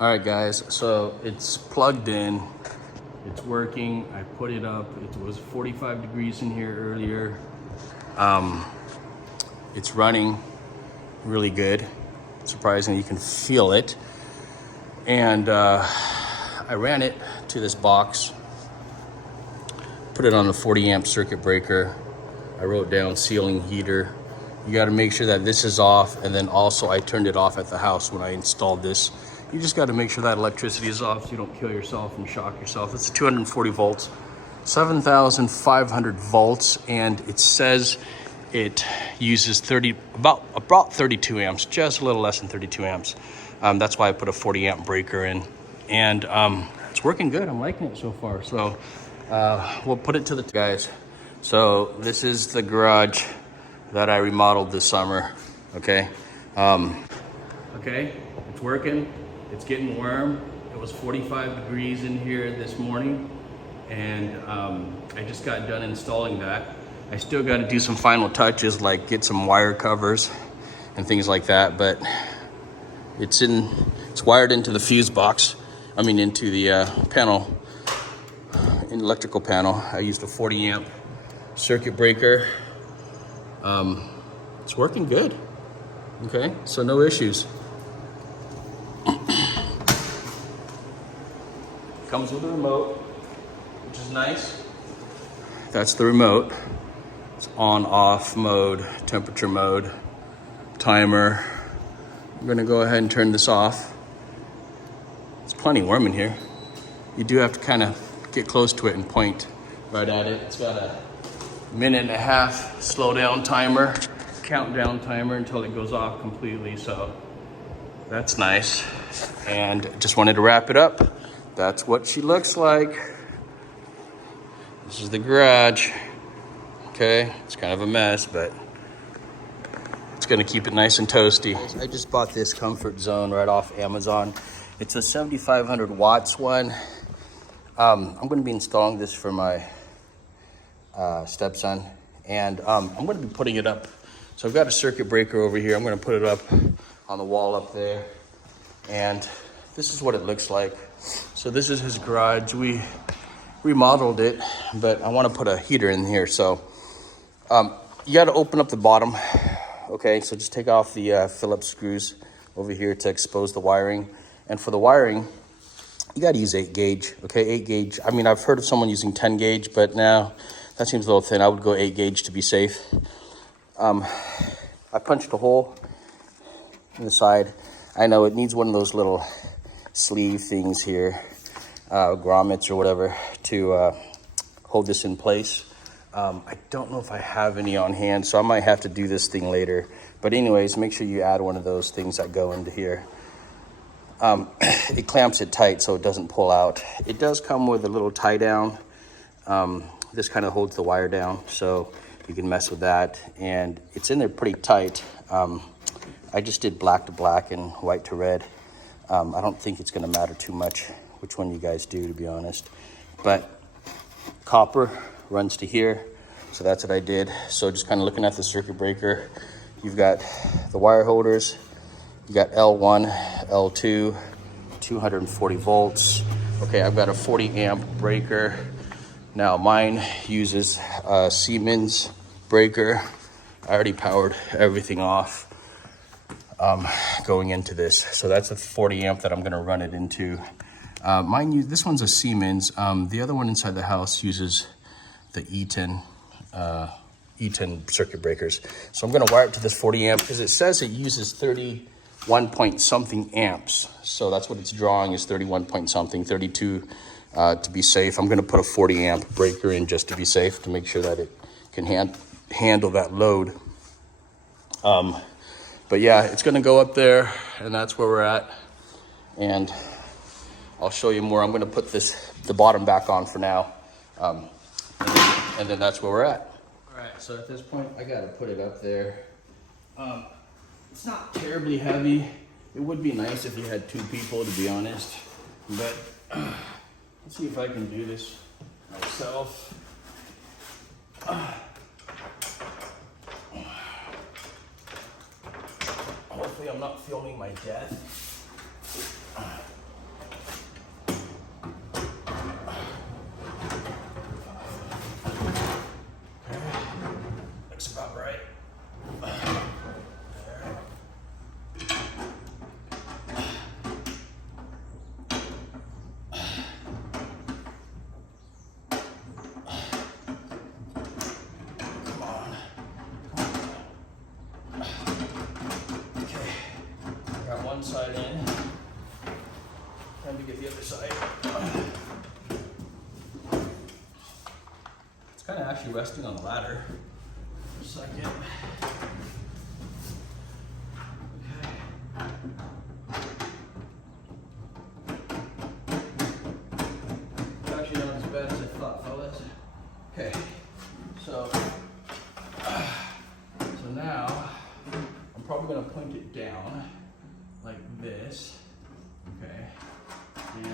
All right, guys, so it's plugged in, it's working. I put it up. It was 45 degrees in here earlier. It's running really good. Surprisingly, you can feel it. And I ran it to this box, put it on the 40 amp circuit breaker. I wrote down ceiling heater. You got to make sure that this is off, and then also I turned it off at the house when I installed this. You just got to make sure that electricity is off so you don't kill yourself and shock yourself. It's 240 volts, 7,500 volts, and it says it uses about 32 amps, just a little less than 32 amps. That's why I put a 40 amp breaker in, and it's working good. I'm liking it so far. So we'll put it to the guys. So this is the garage that I remodeled this summer. Okay, okay, it's working. It's getting warm. It was 45 degrees in here this morning, and I just got done installing that. I still got to do some final touches, like get some wire covers and things like that, but it's wired into the fuse box. I mean, into the panel, electrical panel. I used a 40 amp circuit breaker. It's working good. Okay, so no issues. Comes with a remote, which is nice. That's the remote. It's on, off mode, temperature mode, timer. I'm gonna go ahead and turn this off. It's plenty warm in here. You do have to kind of get close to it and point right at it. It's got a 1.5 minute slow down timer, countdown timer until it goes off completely. So that's nice. And just wanted to wrap it up. That's what she looks like. This is the garage. Okay, it's kind of a mess, but it's gonna keep it nice and toasty. I just bought this Comfort Zone right off Amazon. It's a 7500 watts one. I'm gonna be installing this for my stepson, and I'm gonna be putting it up. So I've got a circuit breaker over here. I'm gonna put it up on the wall up there, and this is what it looks like. So this is his garage. We remodeled it, but I want to put a heater in here. So you got to open up the bottom. Okay, so just take off the Phillips screws over here to expose the wiring. And for the wiring, you got to use 8 gauge. Okay, 8 gauge. I mean, I've heard of someone using 10 gauge, but now that seems a little thin. I would go 8 gauge to be safe. I punched a hole in the side. I know it needs one of those little sleeve things here, grommets or whatever, to hold this in place. I don't know if I have any on hand, so I might have to do this thing later. But anyways, make sure you add one of those things that go into here. It clamps it tight so it doesn't pull out. It does come with a little tie down. This kind of holds the wire down, so you can mess with that. And it's in there pretty tight. I just did black to black and white to red. I don't think it's going to matter too much which one you guys do, to be honest. But copper runs to here, so that's what I did. So just kind of looking at the circuit breaker, you've got the wire holders. You got L1, L2, 240 volts. Okay, I've got a 40 amp breaker. Now mine uses a Siemens breaker. I already powered everything off going into this. So that's a 40 amp that I'm gonna run it into. This one's a Siemens. The other one inside the house uses the E10 circuit breakers. So I'm gonna wire it to this 40 amp because it says it uses 31 point something amps. So that's what it's drawing, is 31 point something, 32 to be safe. I'm gonna put a 40 amp breaker in just to be safe, to make sure that it can handle that load. But yeah, it's gonna go up there, and that's where we're at. And I'll show you more. I'm gonna put the bottom back on for now. And then that's where we're at. All right, so at this point, I gotta put it up there. It's not terribly heavy. It would be nice if you had 2 people, to be honest. But let's see if I can do this myself. Hopefully I'm not filming my death. me get the other side. It's kind of actually resting on the ladder for a second. Actually not as bad as I thought, fellas. Okay, so now I'm probably gonna point it down like this, okay, and I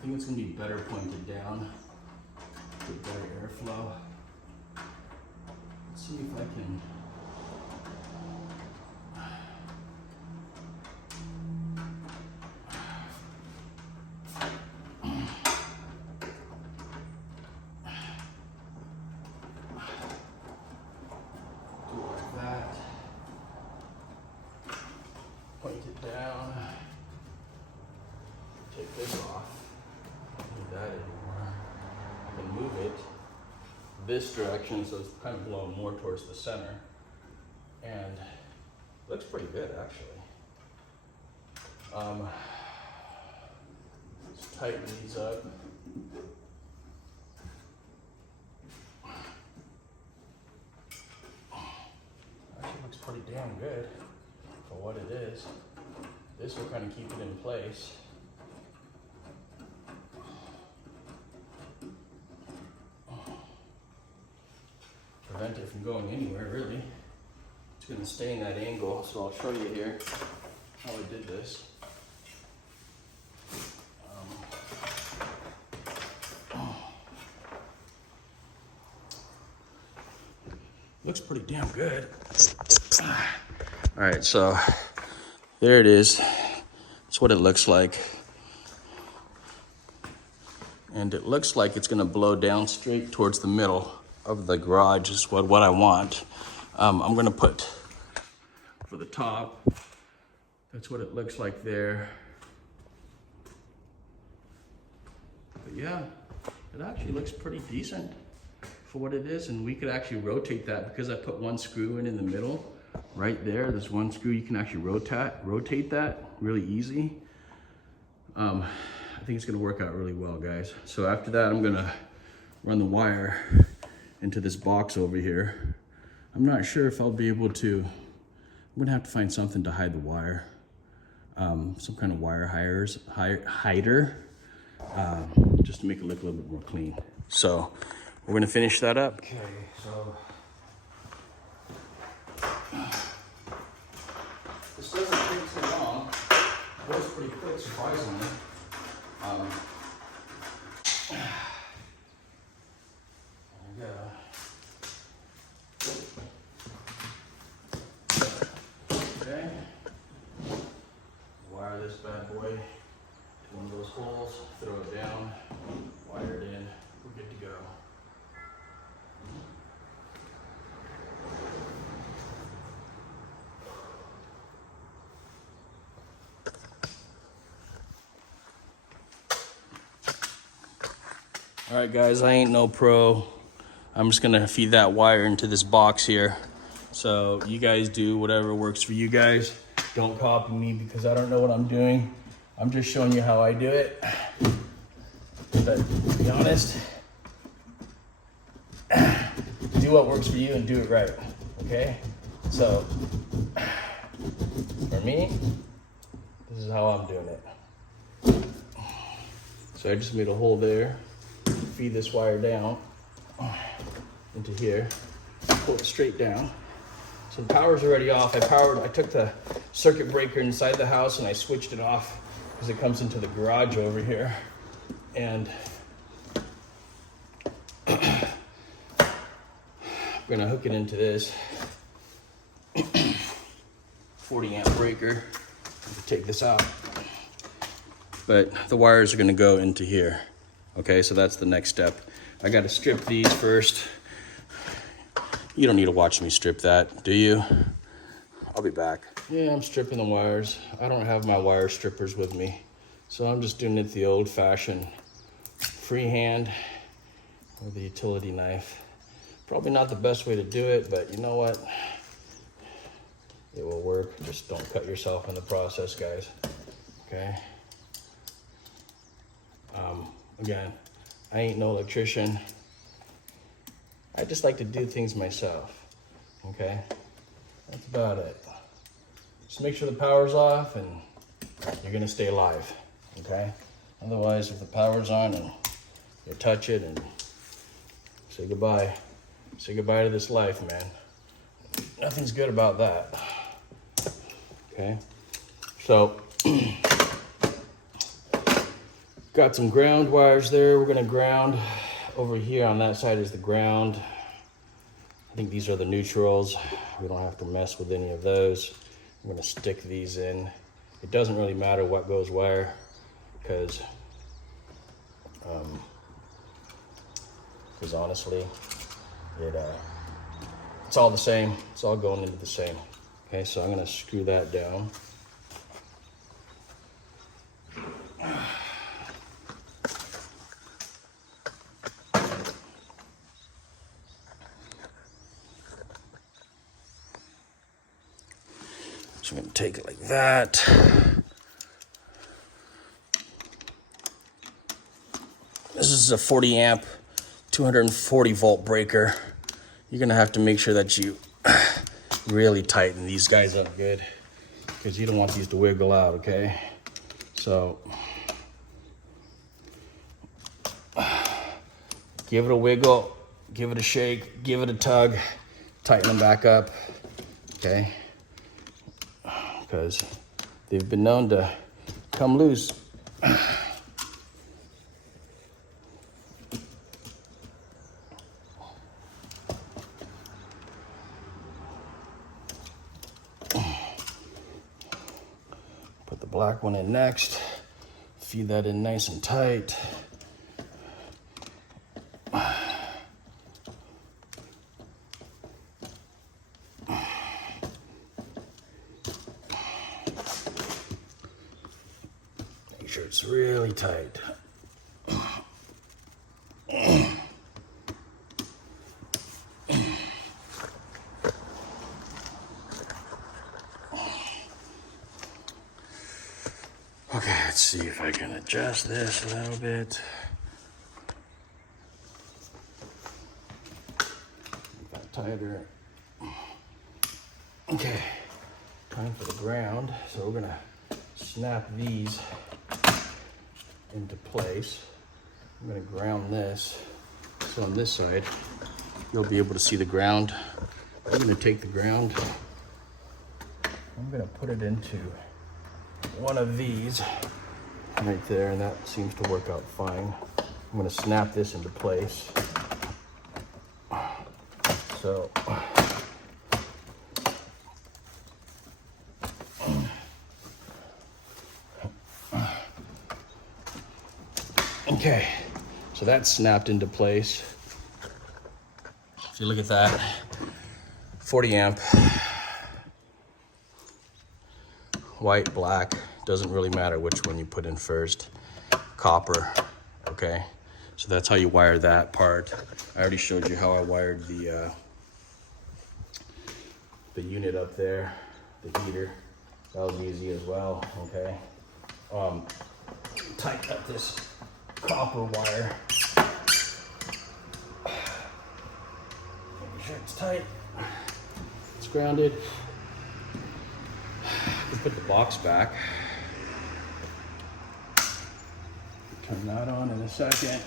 think it's gonna be better pointed down, get better airflow. Let's see if I can. Point it down, take this off, don't need that anymore. I can move it this direction so it's kind of blown more towards the center, and looks pretty good actually. Let's tighten these up. Actually looks pretty damn good for what it is. This will kind of keep it in place. Prevent it from going anywhere, really. It's going to stay in that angle, so I'll show you here how I did this. Looks pretty damn good. All right, so there it is. That's what it looks like. And it looks like it's gonna blow down straight towards the middle of the garage is what I want. I'm gonna put for the top, that's what it looks like there. But yeah, it actually looks pretty decent for what it is, and we could actually rotate that because I put one screw in the middle. Right there, there's one screw, you can actually rotate that really easy. I think it's gonna work out really well, guys. So after that, I'm gonna run the wire into this box over here. I'm not sure if I'll be able to, I'm gonna have to find something to hide the wire. Some kind of wire hider, just to make it look a little bit more clean. So we're gonna finish that up. Okay, so this doesn't take too long. It goes pretty quick, surprisingly. There we go. Okay. Wire this bad boy to one of those holes, throw it down, wire it in, we're good to go. All right, guys, I ain't no pro. I'm just gonna feed that wire into this box here. So you guys do whatever works for you guys. Don't copy me because I don't know what I'm doing. I'm just showing you how I do it. But to be honest, do what works for you and do it right, okay? So for me, this is how I'm doing it. So I just made a hole there. Feed this wire down into here, pull it straight down. So the power's already off. I took the circuit breaker inside the house and I switched it off because it comes into the garage over here. And I'm gonna hook it into this 40 amp breaker to take this out. But the wires are gonna go into here. Okay, so that's the next step. I gotta strip these first. You don't need to watch me strip that, do you? I'll be back. Yeah, I'm stripping the wires. I don't have my wire strippers with me, so I'm just doing it the old-fashioned freehand with the utility knife. Probably not the best way to do it, but you know what? It will work. Just don't cut yourself in the process, guys. Okay. Again, I ain't no electrician. I just like to do things myself. Okay. That's about it. Just make sure the power's off and you're gonna stay alive. Okay. Otherwise, if the power's on and you touch it and say goodbye. Say goodbye to this life, man. Nothing's good about that. Okay, so got some ground wires there. We're gonna ground over here. On that side is the ground. I think these are the neutrals. We don't have to mess with any of those. I'm gonna stick these in. It doesn't really matter what goes where, because honestly, it's all the same. It's all going into the same. Okay, so I'm gonna screw that down. So I'm gonna take it like that. This is a 40 amp, 240 volt breaker. You're gonna have to make sure that you really tighten these guys up good, because you don't want these to wiggle out, okay? So give it a wiggle, give it a shake, give it a tug, tighten them back up, okay? Because they've been known to come loose. Put the black one in next. Feed that in nice and tight. Make sure it's really tight. Okay, let's see if I can adjust this a little bit. Make that tighter. Okay, time for the ground. So we're gonna snap these into place. I'm gonna ground this. So on this side, you'll be able to see the ground. I'm gonna take the ground. I'm gonna put it into one of these right there, and that seems to work out fine. I'm going to snap this into place. So okay, so that's snapped into place. If you look at that, 40 amp, white, black, doesn't really matter which one you put in first. Copper, okay? So that's how you wire that part. I already showed you how I wired the unit up there, the heater. That was easy as well, okay? Tighten up this copper wire. Make sure it's tight. It's grounded. Put the box back. Turn that on in a second.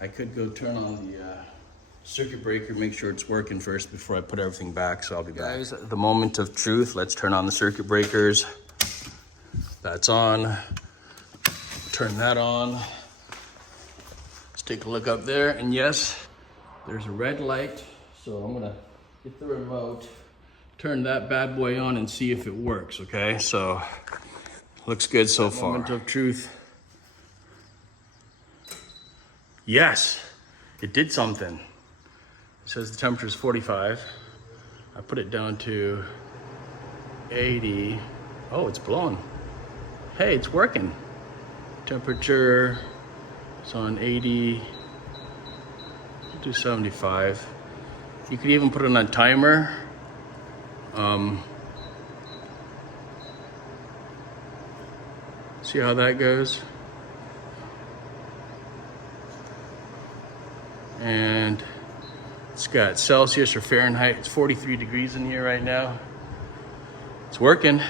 I could go turn on the circuit breaker, make sure it's working first before I put everything back, so I'll be back. Guys, at the moment of truth, let's turn on the circuit breakers. That's on. Turn that on. Let's take a look up there, and yes, there's a red light, so I'm gonna get the remote, turn that bad boy on and see if it works, okay? So, looks good so far. Moment of truth. Yes, it did something. It says the temperature is 45. I put it down to 80. Oh, it's blowing. Hey, it's working. Temperature is on 80. do 75. You could even put it on a timer. See how that goes? And it's got Celsius or Fahrenheit. It's 43 degrees in here right now. It's working.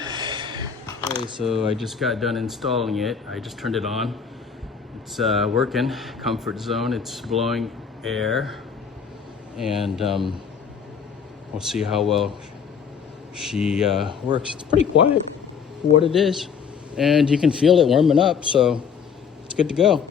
Okay, so I just got done installing it. I just turned it on. It's working, comfort zone. It's blowing air. And we'll see how well she works. It's pretty quiet for what it is. And you can feel it warming up, so it's good to go.